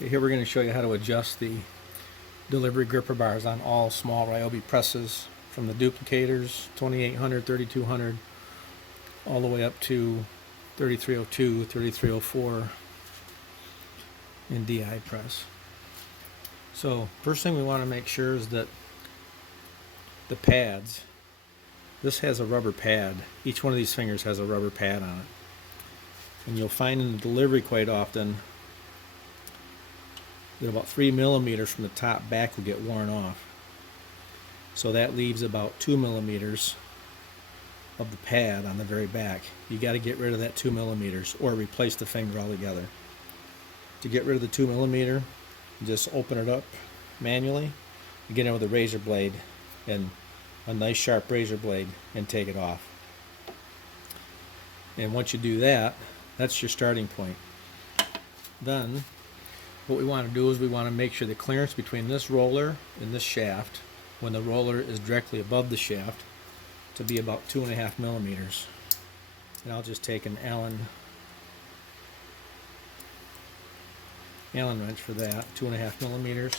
Here we're going to show you how to adjust the delivery gripper bars on all small Ryobi presses, from the duplicators 2800, 3200, all the way up to 3302, 3304 in DI press. So first thing we want to make sure is that the pads, this has a rubber pad. Each one of these fingers has a rubber pad on it. And you'll find in the delivery quite often that about 3 millimeters from the top back will get worn off. So that leaves about 2 millimeters of the pad on the very back. You got to get rid of that 2 millimeters or replace the finger altogether. To get rid of the 2 millimeter, just open it up manually, you get in with a razor blade and a nice sharp razor blade and take it off. And once you do that, that's your starting point. Then what we want to do is we want to make sure the clearance between this roller and this shaft, when the roller is directly above the shaft, to be about 2.5 millimeters. And I'll just take an Allen wrench for that, 2.5 millimeters,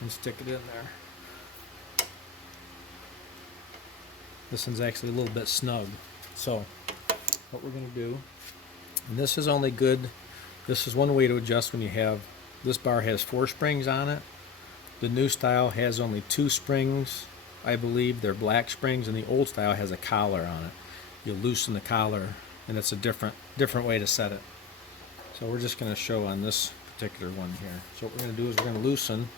and stick it in there. This one's actually a little bit snug. So what we're going to do, and this is only good, this is one way to adjust when you have, this bar has 4 springs on it. The new style has only 2 springs, I believe. They're black springs, and the old style has a collar on it. You loosen the collar, and it's a different way to set it. So we're just going to show on this particular one here. So what we're going to do is we're going to loosen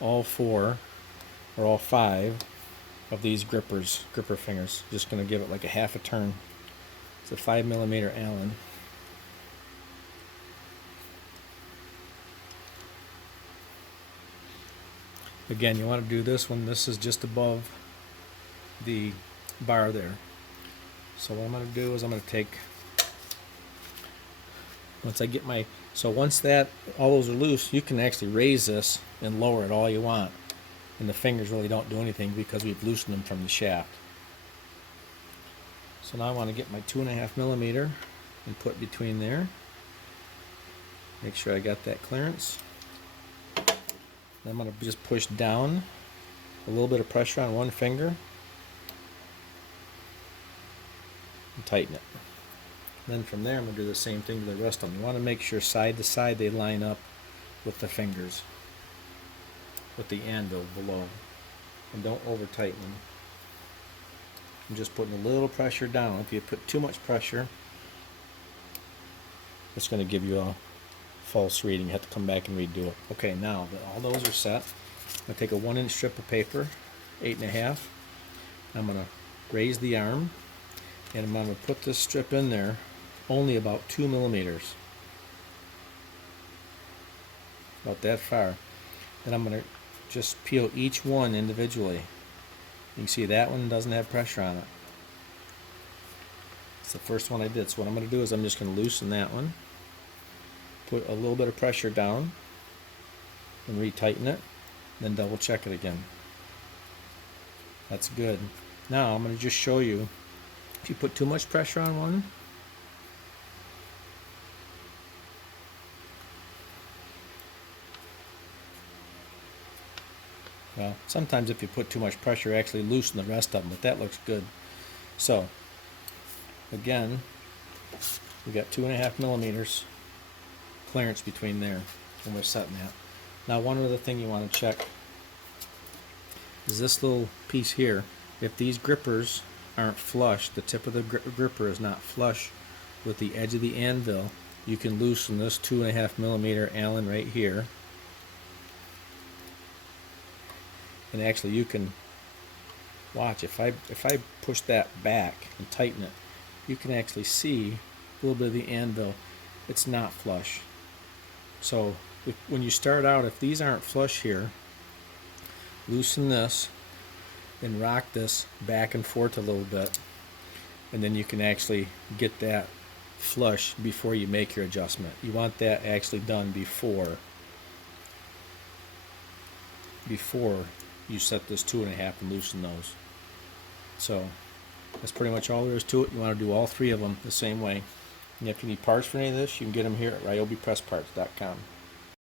all 4 or all 5 of these gripper fingers. Just going to give it like a half a turn. It's a 5 millimeter Allen. Again, you want to do this when this is just above the bar there. So what I'm going to do is I'm going to take, once I get my, so once that, all those are loose, you can actually raise this and lower it all you want. And the fingers really don't do anything because we've loosened them from the shaft. So now I want to get my 2.5 millimeter and put between there. Make sure I got that clearance. I'm going to just push down, a little bit of pressure on one finger, and tighten it. Then from there I'm going to do the same thing to the rest of them. You want to make sure side to side they line up with the fingers, with the anvil below, and don't over tighten them. I'm just putting a little pressure down. If you put too much pressure, it's going to give you a false reading. You have to come back and redo it. Okay, now that all those are set, I'm going to take a 1-inch strip of paper, 8.5. I'm going to raise the arm, and I'm going to put this strip in there only about 2 millimeters. About that far. Then I'm going to just peel each one individually. You can see that one doesn't have pressure on it. It's the first one I did. So what I'm going to do is I'm just going to loosen that one, put a little bit of pressure down, and retighten it, then double check it again. That's good. Now I'm going to just show you, if you put too much pressure on one, well, sometimes if you put too much pressure, actually loosen the rest of them, but that looks good. So again, we got 2.5 millimeters clearance between there, and we're setting that. Now one other thing you want to check is this little piece here. If these grippers aren't flush, the tip of the gripper is not flush with the edge of the anvil, you can loosen this 2.5 millimeter Allen right here, and actually you can watch, if I push that back and tighten it, you can actually see a little bit of the anvil. It's not flush. So when you start out, if these aren't flush here, loosen this and rock this back and forth a little bit, and then you can actually get that flush before you make your adjustment. You want that actually done before you set this 2.5 and loosen those. So that's pretty much all there is to it. You want to do all 3 of them the same way. And if you need parts for any of this, you can get them here at RyobiPressParts.com.